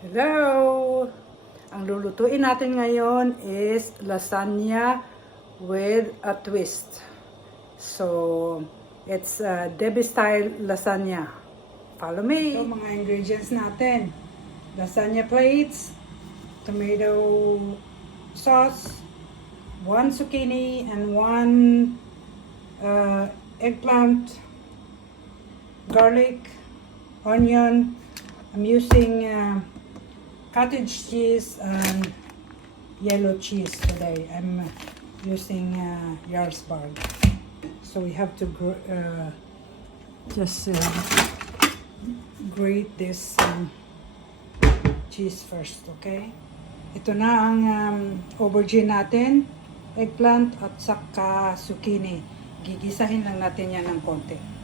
Hello! Ang lulutuin natin ngayon is lasagna with a twist. So, it's Debbie style lasagna. Follow me! Ito mga ingredients natin. Lasagna plates, tomato sauce, 1 zucchini and 1 eggplant, garlic, onion. I'm using cottage cheese and yellow cheese today. I'm using Jarlsberg. So we have to just grate this cheese first, okay? Ito na ang aubergine natin, eggplant at saka zucchini. Gigisahin lang natin yan ng konti.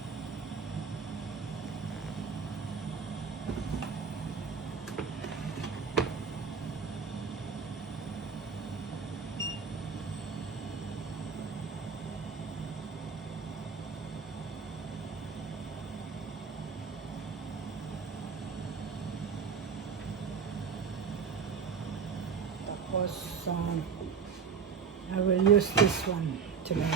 Tapos, I will use this one today.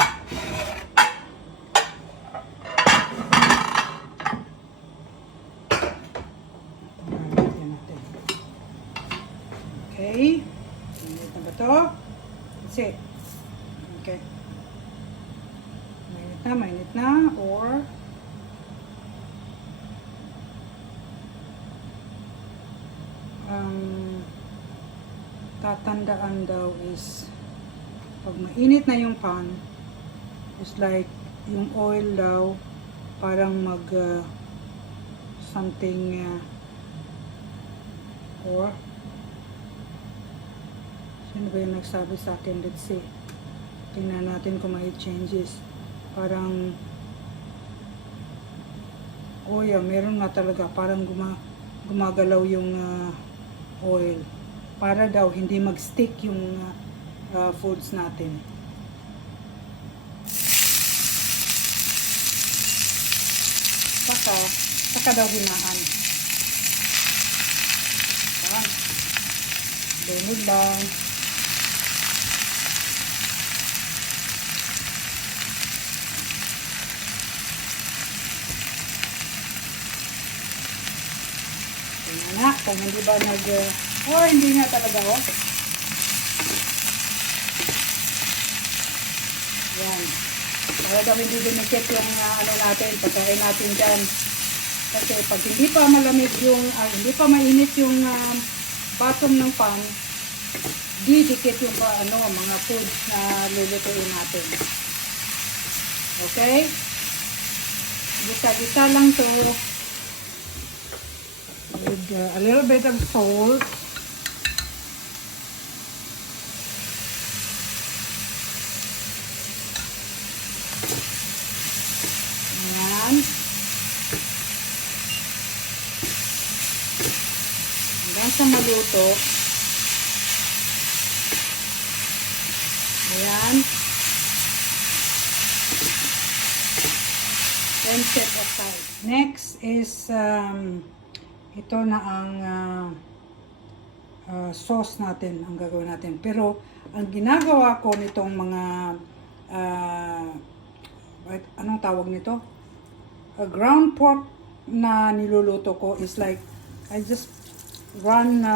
Okay. Mainit na ba ito? That's it. Okay. Mainit na, or tatandaan daw is pag mainit na yung pan, is like yung oil daw parang mag something or sino ba yung nagsabi sa akin? Let's see, tingnan natin kung may changes. Parang oh yeah, meron nga talaga parang gumagalaw yung oil para daw hindi mag-stick yung foods natin. Saka daw hinaan. Lunod lang. Tingnan na kung hindi ba hindi nga talaga yan. Para daw hindi dumikit yung natin, pagkain natin dyan. Kasi pag hindi pa malamig yung, hindi pa mainit yung bottom ng pan, didikit yung mga foods na lulutuin natin. Okay? Gisa-gisa lang to with a little bit of salt. Ayan. Hanggang sa maluto. Ayan. Then set aside. Next is ito na ang sauce natin, ang gagawin natin. Pero ang ginagawa ko nitong mga anong tawag nito? Ground pork na niluluto ko is like I just run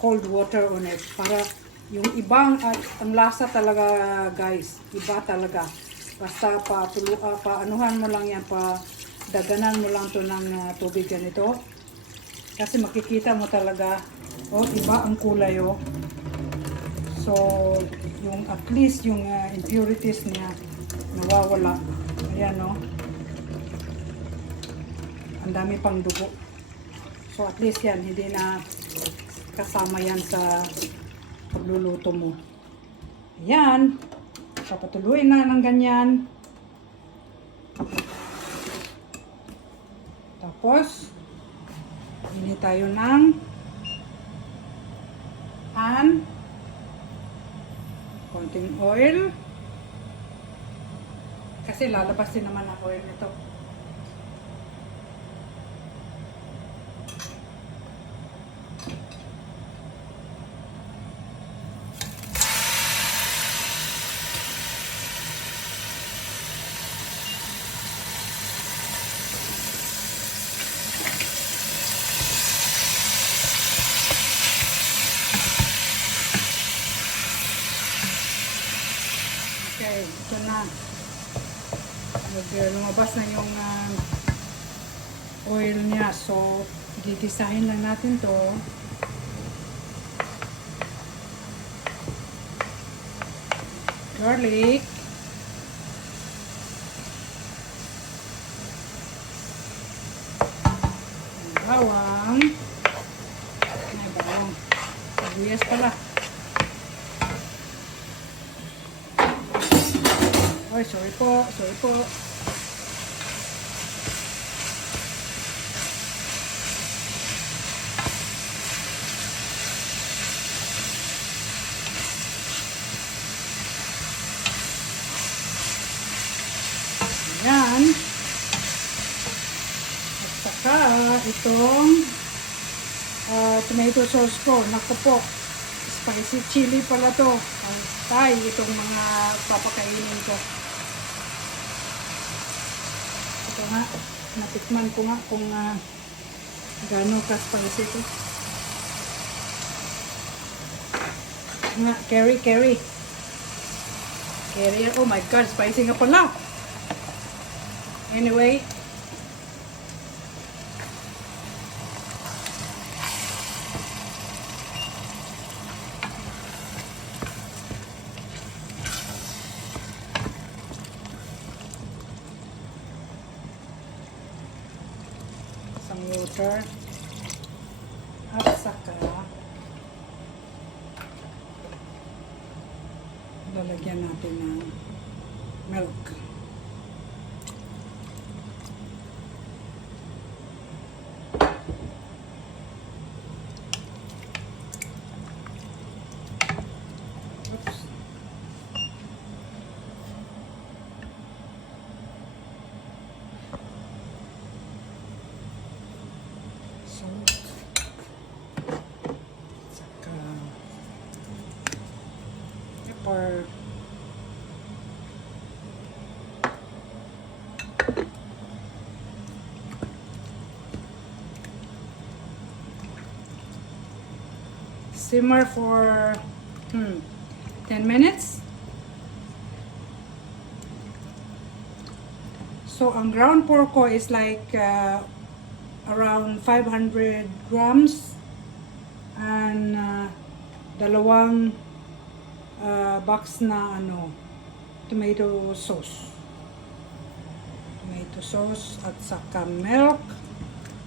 cold water on it para yung ibang ang lasa talaga, guys, iba talaga. Basta paanuhan mo lang yan, daganan mo lang to ng tubig ganito. Kasi makikita mo talaga, iba ang kulay, So, yung at least yung impurities niya nawawala. Ayan, Ang dami pang dugo. So, at least yan, hindi na kasama yan sa pagluluto mo. Ayan. Papatuloy na ng ganyan. Tapos, ini tayo ng pan, konting oil, kasi lalabas din naman ang oil nito. na. Lumabas na yung oil niya. So, gigisahin lang natin to. Garlic. Bawang. Ay, bawang. Sibuyas pala. Ay, sorry po. Sorry po. Ayan. At saka itong tomato sauce ko. Naku po. Spicy chili pala to. Thai itong mga papakainin ko. Ito nga. Natikman ko nga kung gaano ka-spicy ito. Nga, curry. Curry. Oh my God, spicy nga pala. Anyway, some water at saka lalagyan natin ng milk. Saka pepper. Simmer for 10 minutes. So, ang ground pork ko is like around 500 grams and dalawang box na tomato sauce at saka milk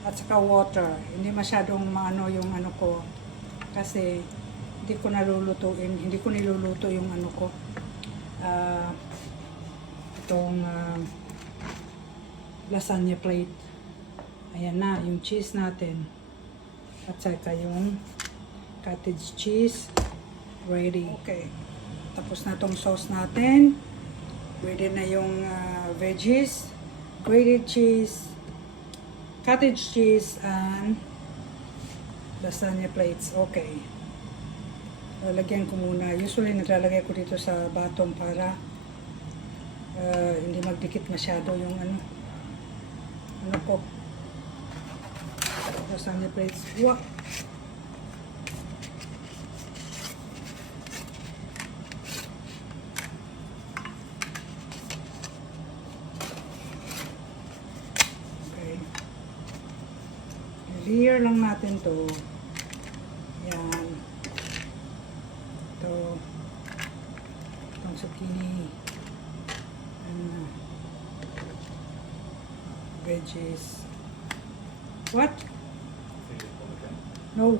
at saka water. Hindi masyadong yung ko kasi hindi ko niluluto yung itong lasagna plate. Ayan na, yung cheese natin. At saka yung cottage cheese. Ready. Okay. Tapos na tong sauce natin. Ready na yung veggies. Grated cheese. Cottage cheese and lasagna plates. Okay. Lalagyan ko muna. Usually naglalagay ko dito sa bottom para hindi magdikit masyado yung po. Lasagna plates. Wow! Okay. Layer lang natin to. Yan. Ito. Itong zucchini. And veggies. What? No.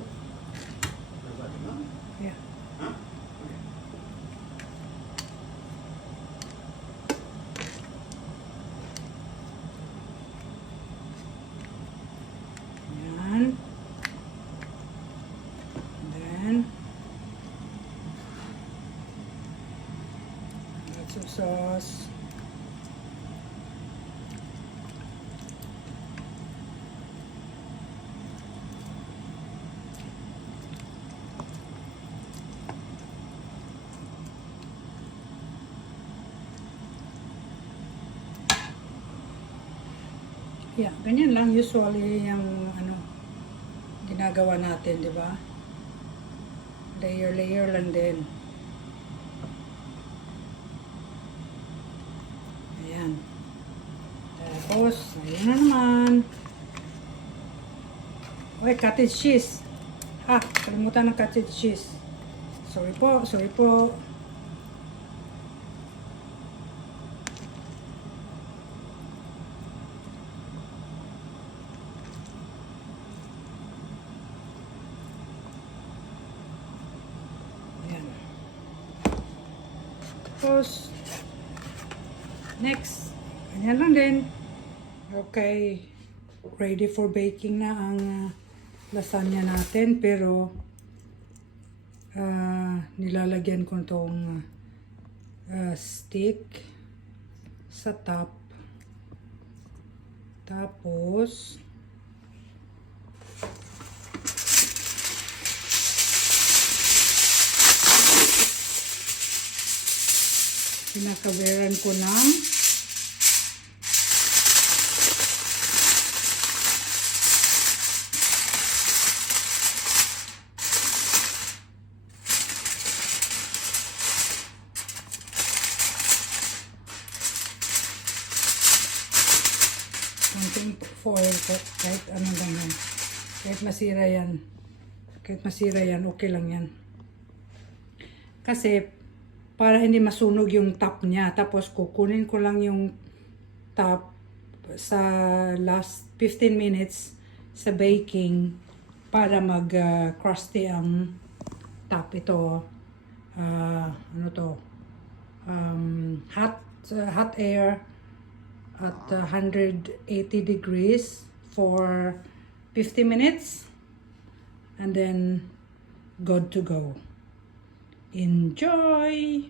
Yeah. Yan. Then lots of sauce. Yeah, ganyan lang usually yung ginagawa natin, di ba? Layer lang din. Tapos, ayan na naman. Okay, cottage cheese. Kalimutan ng cottage cheese. Sorry po, sorry po. Ayan. Tapos, next, ganyan lang din. Okay, ready for baking na ang lasagna natin, pero nilalagyan ko itong stick sa top. Tapos, pinakaberan ko ng konting foil, kahit ano lang yan. Kahit masira yan. Kahit masira yan, okay lang yan. Kasi, para hindi masunog yung top niya. Tapos, kukunin ko lang yung top sa last 15 minutes sa baking para mag-crusty ang top. Ito, ano to, hot air at 180 degrees for 50 minutes, and then good to go. Enjoy!